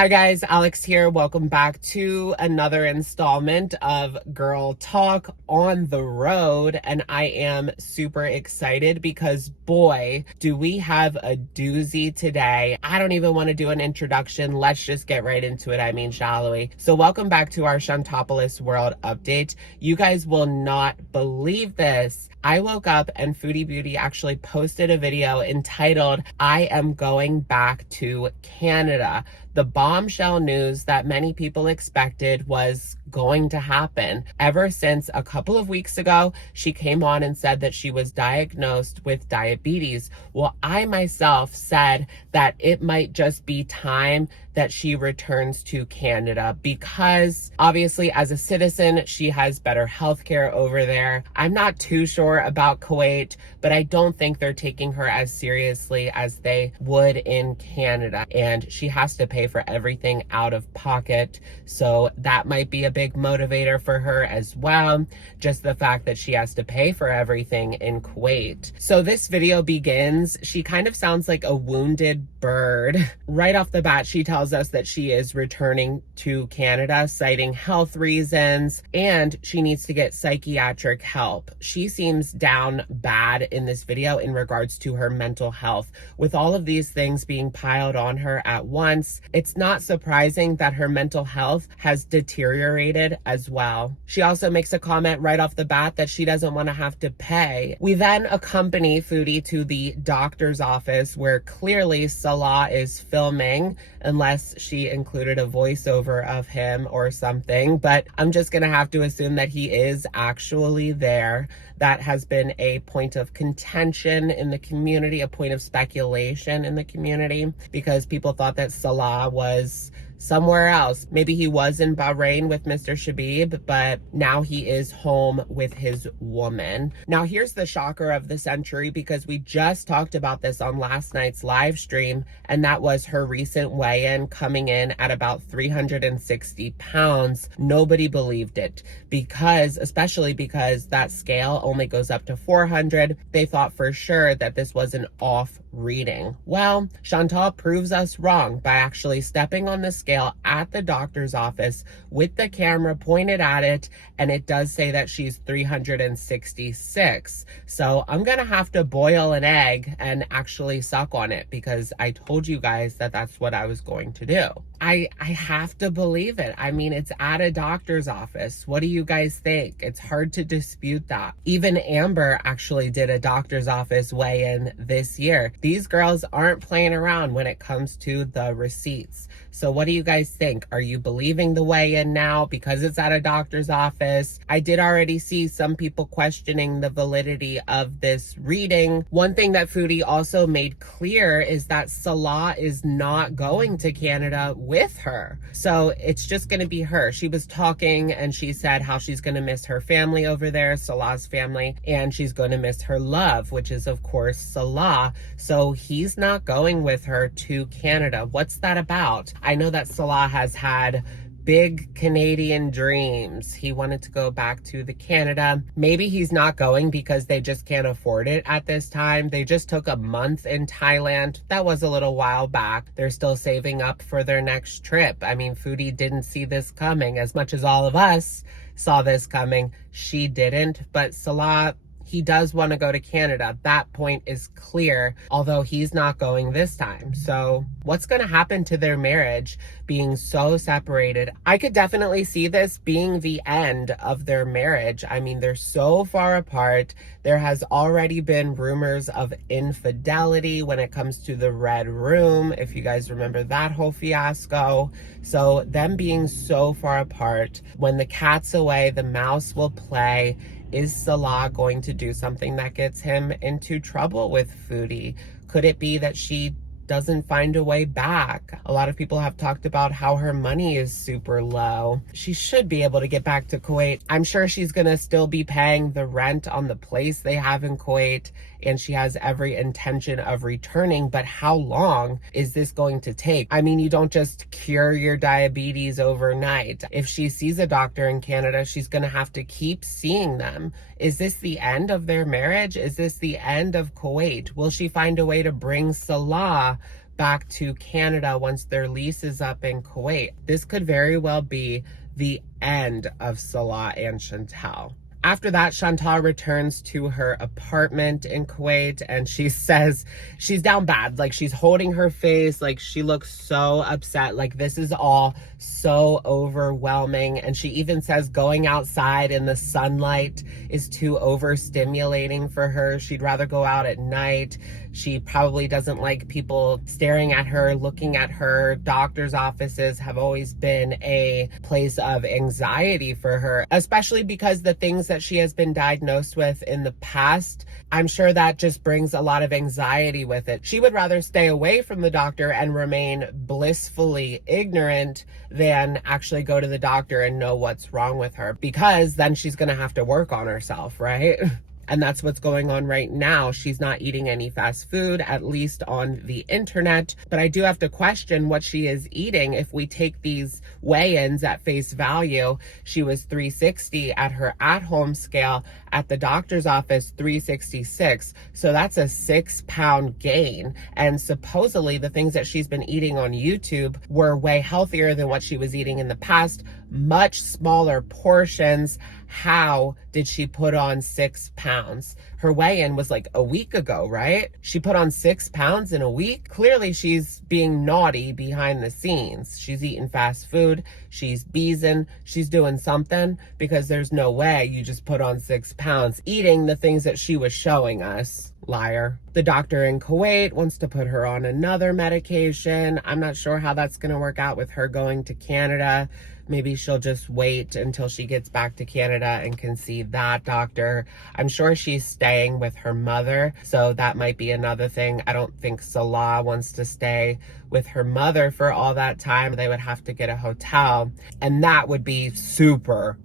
Hi guys, Alex here. Welcome back to another installment of Girl Talk on the road. And I am super excited because boy, do we have a doozy today. I don't even want to do an introduction. Let's just get right into it. I mean, shall we? So welcome back to our Chantopolis World Update. You guys will not believe this. I woke up and Foodie Beauty actually posted a video entitled, I am going back to Canada. The bombshell news that many people expected was going to happen. Ever since a couple of weeks ago, she came on and said that she was diagnosed with diabetes. Well, I myself said that it might just be time that she returns to Canada because obviously as a citizen, she has better healthcare over there. I'm not too sure about Kuwait, but I don't think they're taking her as seriously as they would in Canada. And she has to pay for everything out of pocket. So that might be a big motivator for her as well. Just the fact that she has to pay for everything in Kuwait. So this video begins, she kind of sounds like a wounded bird. Right off the bat, she tells us that she is returning to Canada, citing health reasons, and she needs to get psychiatric help. She seems down bad in this video in regards to her mental health. With all of these things being piled on her at once, it's not surprising that her mental health has deteriorated as well. She also makes a comment right off the bat that she doesn't want to have to pay. We then accompany Foodie to the doctor's office where clearly Salah is filming, unless she included a voiceover of him or something, but I'm just gonna have to assume that he is actually there. That has been a point of contention in the community, a point of speculation in the community, because people thought that Salah was somewhere else. Maybe he was in Bahrain with Mr. Shabib, but now he is home with his woman. Now here's the shocker of the century, because we just talked about this on last night's live stream, and that was her recent weigh-in coming in at about 360 pounds. Nobody believed it especially because that scale only goes up to 400. They thought for sure that this was an off reading. Well, Chantel proves us wrong by actually stepping on the scale at the doctor's office with the camera pointed at it, and it does say that she's 366. So I'm gonna have to boil an egg and actually suck on it, because I told you guys that that's what I was going to do. I have to believe it. I mean, it's at a doctor's office. What do you guys think? It's hard to dispute that. Even Amber actually did a doctor's office weigh-in this year. These girls aren't playing around when it comes to the receipts. So what do you guys think? Are you believing the weigh-in now because it's at a doctor's office? I did already see some people questioning the validity of this reading. One thing that Foodie also made clear is that Salah is not going to Canada with her. So it's just going to be her. She was talking and she said how she's going to miss her family over there, Salah's family, and she's going to miss her love, which is of course Salah. So he's not going with her to Canada. What's that about? I know that Salah has had big Canadian dreams. He wanted to go back to the Canada. Maybe he's not going because they just can't afford it at this time. They just took a month in Thailand. That was a little while back. They're still saving up for their next trip. I mean, Foodie didn't see this coming. As much as all of us saw this coming, she didn't. But Salah, he does want to go to Canada. That point is clear, although he's not going this time. So what's going to happen to their marriage being so separated? I could definitely see this being the end of their marriage. I mean, they're so far apart. There has already been rumors of infidelity when it comes to the Red Room, if you guys remember that whole fiasco. So them being so far apart, when the cat's away, the mouse will play. Is Salah going to do something that gets him into trouble with Foodie? Could it be that she doesn't find a way back? A lot of people have talked about how her money is super low. She should be able to get back to Kuwait. I'm sure she's gonna still be paying the rent on the place they have in Kuwait, and she has every intention of returning, but how long is this going to take? I mean, you don't just cure your diabetes overnight. If she sees a doctor in Canada, she's gonna have to keep seeing them. Is this the end of their marriage? Is this the end of Kuwait? Will she find a way to bring Salah back to Canada once their lease is up in Kuwait. This could very well be the end of Salah and Chantel. After that, Chantal returns to her apartment in Kuwait and she says she's down bad. Like, she's holding her face, like she looks so upset. Like, this is all so overwhelming. And she even says going outside in the sunlight is too overstimulating for her. She'd rather go out at night. She probably doesn't like people staring at her, looking at her. Doctor's offices have always been a place of anxiety for her, especially because the things that she has been diagnosed with in the past, I'm sure that just brings a lot of anxiety with it. She would rather stay away from the doctor and remain blissfully ignorant than actually go to the doctor and know what's wrong with her, because then she's going to have to work on herself, right? And that's what's going on right now. She's not eating any fast food, at least on the internet. But I do have to question what she is eating. If we take these weigh-ins at face value, she was 360 at her at-home scale. At the doctor's office, 366. So that's a 6-pound gain. And supposedly the things that she's been eating on YouTube were way healthier than what she was eating in the past. Much smaller portions. How did she put on 6 pounds? Her weigh-in was like a week ago, right? She put on 6 pounds in a week. Clearly she's being naughty behind the scenes. She's eating fast food. She's beezing. She's doing something, because there's no way you just put on 6 pounds eating the things that she was showing us. Liar. The doctor in Kuwait wants to put her on another medication. I'm not sure how that's going to work out with her going to Canada. Maybe she'll just wait until she gets back to Canada and can see that doctor. I'm sure she's staying with her mother, so that might be another thing. I don't think Salah wants to stay with her mother for all that time. They would have to get a hotel, and that would be super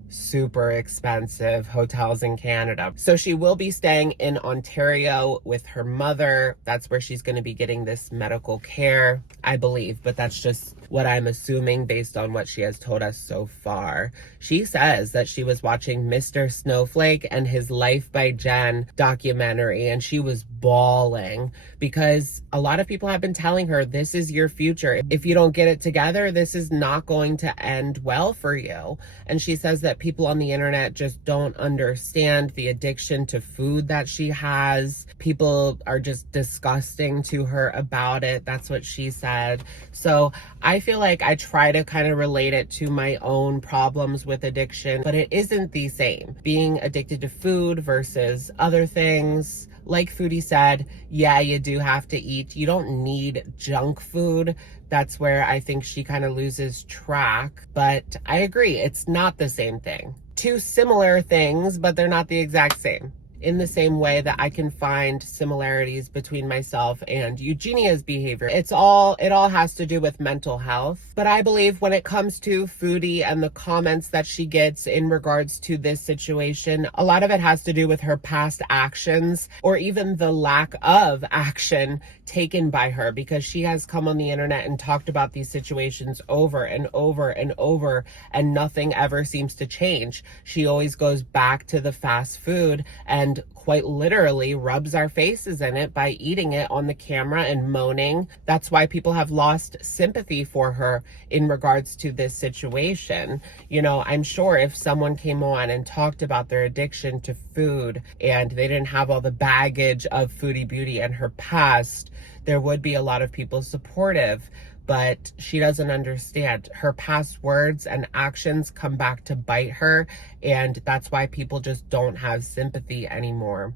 expensive, hotels in Canada. So she will be staying in Ontario with her mother. That's where she's going to be getting this medical care, I believe, but that's just what I'm assuming based on what she has told us so far. She says that she was watching Mr. Snowflake and his Life by Jen documentary, and she was bawling because a lot of people have been telling her, this is your future. If you don't get it together, this is not going to end well for you. And she says that people on the internet just don't understand the addiction to food that she has. People are just disgusting to her about it. That's what she said. So I feel like I try to kind of relate it to my own problems with addiction, but it isn't the same. Being addicted to food versus other things. Like Foodie said, yeah, you do have to eat. You don't need junk food. That's where I think she kind of loses track. But I agree, it's not the same thing. Two similar things, but they're not the exact same. In the same way that I can find similarities between myself and Eugenia's behavior. It all has to do with mental health. But I believe when it comes to Foodie and the comments that she gets in regards to this situation, a lot of it has to do with her past actions, or even the lack of action taken by her, because she has come on the internet and talked about these situations over and over and over, and nothing ever seems to change. She always goes back to the fast food and quite literally rubs our faces in it by eating it on the camera and moaning. That's why people have lost sympathy for her in regards to this situation. You know, I'm sure if someone came on and talked about their addiction to food and they didn't have all the baggage of Foodie Beauty and her past, there would be a lot of people supportive. But she doesn't understand. Her past words and actions come back to bite her, and that's why people just don't have sympathy anymore.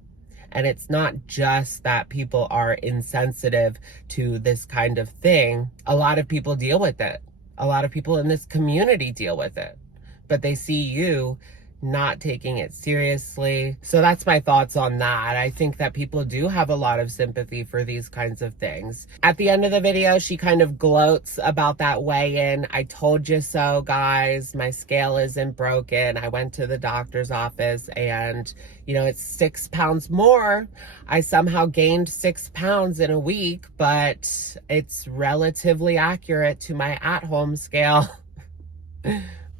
And it's not just that people are insensitive to this kind of thing. A lot of people deal with it. A lot of people in this community deal with it. But they see you not taking it seriously. So that's my thoughts on that. I think that people do have a lot of sympathy for these kinds of things. At the end of the video, she kind of gloats about that weigh-in. I told you so, guys. My scale isn't broken. I went to the doctor's office and, you know, it's 6 pounds more. I somehow gained 6 pounds in a week, but it's relatively accurate to my at-home scale.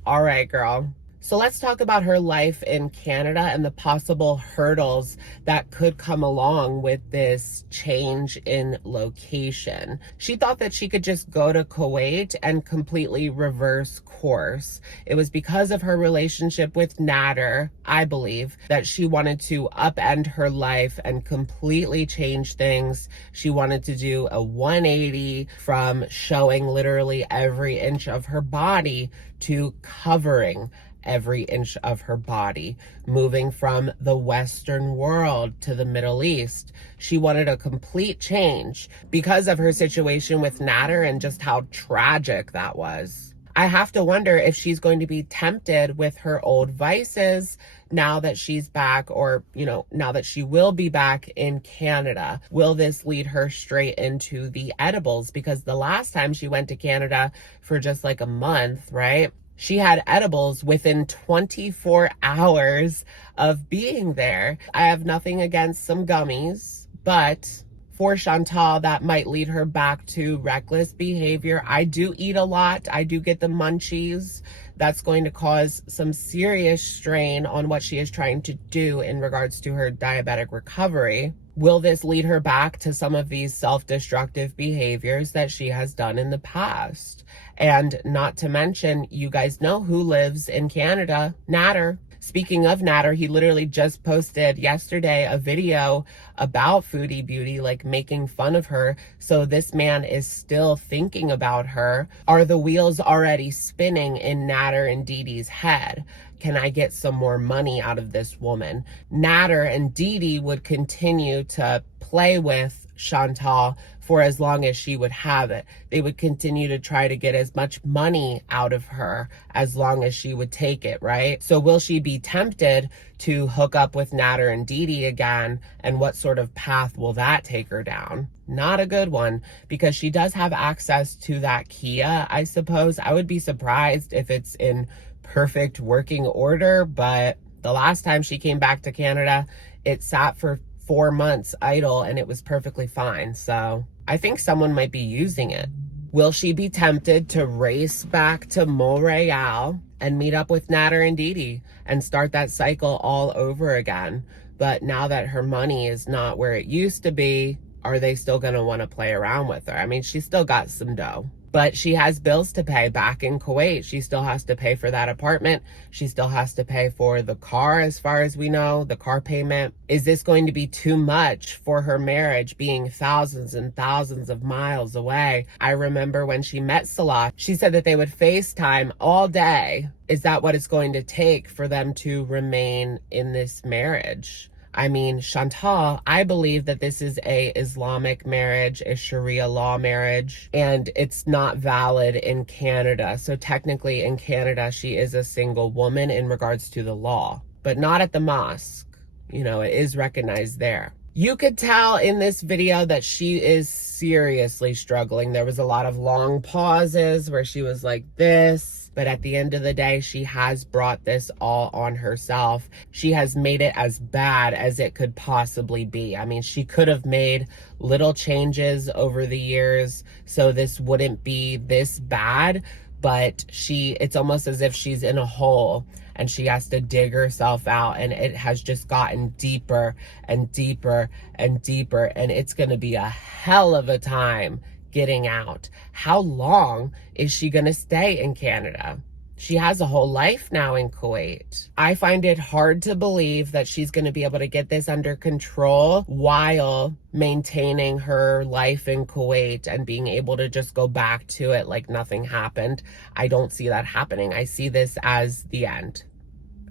All right, girl. So let's talk about her life in Canada and the possible hurdles that could come along with this change in location. She thought that she could just go to Kuwait and completely reverse course. It was because of her relationship with Nader, I believe, that she wanted to upend her life and completely change things. She wanted to do a 180 from showing literally every inch of her body to covering every inch of her body, moving from the Western world to the Middle East. She wanted a complete change because of her situation with Nader and just how tragic that was. I have to wonder if she's going to be tempted with her old vices now that she's back, or, now that she will be back in Canada. Will this lead her straight into the edibles? Because the last time she went to Canada for just like a month, right? She had edibles within 24 hours of being there. I have nothing against some gummies, but for Chantel, that might lead her back to reckless behavior. I do eat a lot. I do get the munchies. That's going to cause some serious strain on what she is trying to do in regards to her diabetic recovery. Will this lead her back to some of these self-destructive behaviors that she has done in the past? And not to mention, you guys know who lives in Canada, Nader. Speaking of Nader, he literally just posted yesterday a video about Foodie Beauty, like making fun of her. So this man is still thinking about her. Are the wheels already spinning in Nader and Dee Dee's head? Can I get some more money out of this woman? Nader and Dee Dee would continue to play with Chantel for as long as she would have it. They would continue to try to get as much money out of her as long as she would take it, right? So will she be tempted to hook up with Nader and Dee Dee again? And what sort of path will that take her down? Not a good one, because she does have access to that Kia, I suppose. I would be surprised if it's in perfect working order, but the last time she came back to Canada, it sat for 4 months idle and it was perfectly fine. So I think someone might be using it. Will she be tempted to race back to Montreal and meet up with Nader and Dee Dee and start that cycle all over again? But now that her money is not where it used to be, are they still going to want to play around with her? I mean, she's still got some dough, but she has bills to pay back in Kuwait. She still has to pay for that apartment. She still has to pay for the car, as far as we know, the car payment. Is this going to be too much for her marriage, being thousands and thousands of miles away? I remember when she met Salah, she said that they would FaceTime all day. Is that what it's going to take for them to remain in this marriage? I mean, Chantel, I believe that this is a Islamic marriage, a Sharia law marriage, and it's not valid in Canada. So technically in Canada, she is a single woman in regards to the law, but not at the mosque. It is recognized there. You could tell in this video that she is seriously struggling. There was a lot of long pauses where she was like this. But at the end of the day, she has brought this all on herself. She has made it as bad as it could possibly be. I mean, she could have made little changes over the years so this wouldn't be this bad, but it's almost as if she's in a hole and she has to dig herself out, and it has just gotten deeper and deeper and deeper, and it's going to be a hell of a time getting out. How long is she going to stay in Canada? She has a whole life now in Kuwait. I find it hard to believe that she's going to be able to get this under control while maintaining her life in Kuwait and being able to just go back to it like nothing happened. I don't see that happening. I see this as the end.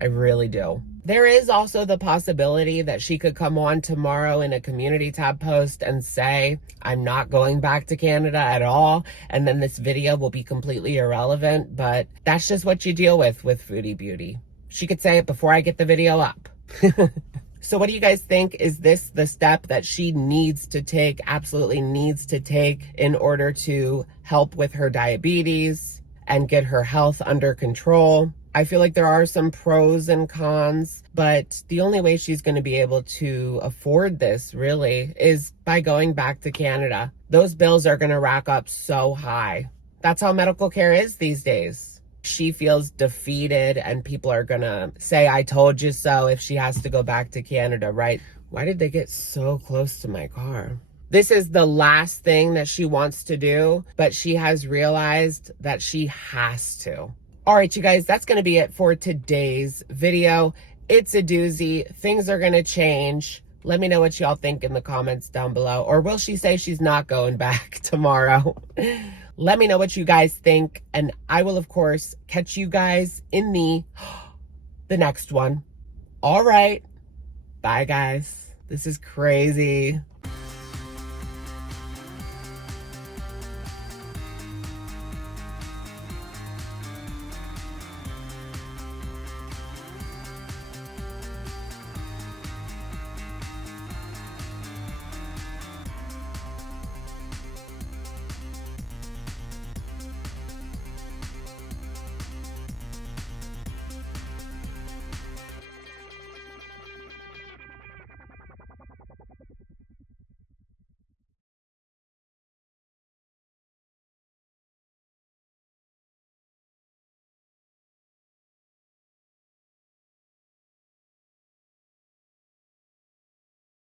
I really do. There is also the possibility that she could come on tomorrow in a community tab post and say, I'm not going back to Canada at all. And then this video will be completely irrelevant, but that's just what you deal with Foodie Beauty. She could say it before I get the video up. So what do you guys think? Is this the step that she needs to take, absolutely needs to take, in order to help with her diabetes and get her health under control? I feel like there are some pros and cons, but the only way she's going to be able to afford this really is by going back to Canada. Those bills are going to rack up so high. That's how medical care is these days. she feels defeated and people are gonna say, I told you so, if she has to go back to Canada, right? Why did they get so close to my car? This is the last thing that she wants to do, but she has realized that she has to. All right, you guys, that's gonna be it for today's video. It's a doozy. Things are gonna change. Let me know what y'all think in the comments down below. Or will she say she's not going back tomorrow? Let me know what you guys think. And I will, of course, catch you guys in the next one. All right. Bye, guys. This is crazy.